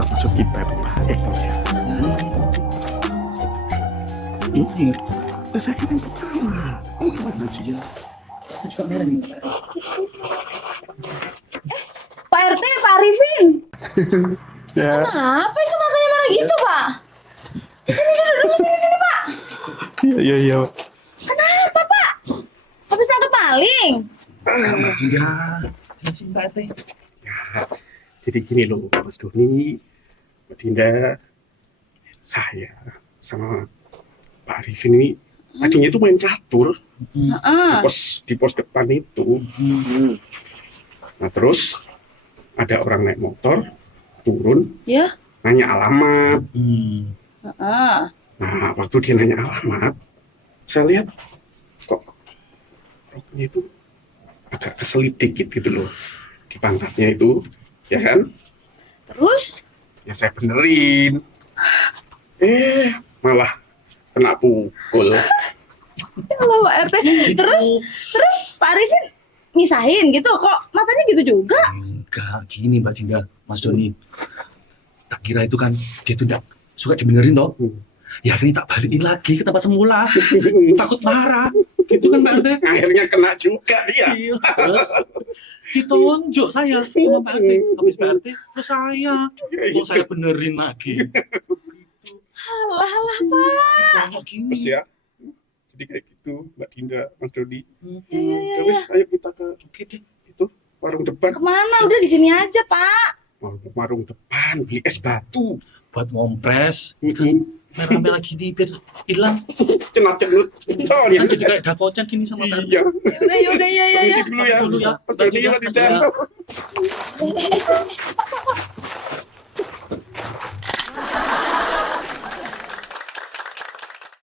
tinggal masuk kita itu baik ya. Ini saya kira yang pertama. Gimana sih ya? Saya juga merah nih. Pak RT, Pak Arifin. Ya. Kenapa itu matanya marah gitu, Pak? Sini dulu, sini, Pak. Iya. Kenapa, Pak? Habis nangkep maling? Iya. Mbak RT. Ya, jadi gini loh, Mas Doni, Mbak Dinda, saya sama Pak Arifin ini tadinya itu main catur di pos depan itu. Nah terus ada orang naik motor turun, Ya. nanya alamat. Heeh. Nah waktu dia nanya alamat, saya lihat kok roknya itu agak keselip dikit gitu loh di pantatnya itu, ya kan? Terus? Ya saya benerin, malah kena pukul. Ya Allah, Pak RT. Terus Pak Arifin misahin gitu, kok matanya gitu juga? Enggak, gini Mbak Dinda, Mas Doni. Tak kira itu kan dia tuh enggak suka dibenerin toh. Ya akhirnya tak balikin lagi ke tempat semula. Takut marah. Gitu kan Mbak RT. Akhirnya kena juga dia. Iya, terus ditunjuk saya sama Pak RT. Habis Pak RT ke saya. Mau saya benerin lagi. Alah, Pak. Kok gini? Terus ya, jadi kayak gitu Mbak Dinda, Mas Dodi. Iya. Terus ayo kita ke Oke deh. itu warung depan. Kemana? Udah di sini aja, Pak. Warung depan beli es batu. Buat ngompres. Mm-mm. Merah-merah gini biar hilang. Cenut-cenut. Oh Kan ya. jadi kayak dakocan gini sama Pak RT. Iya. Yaudah, iya. Permisi dulu ya. Dulu ya. Mas Dodi, Mbak Dinda. Ya.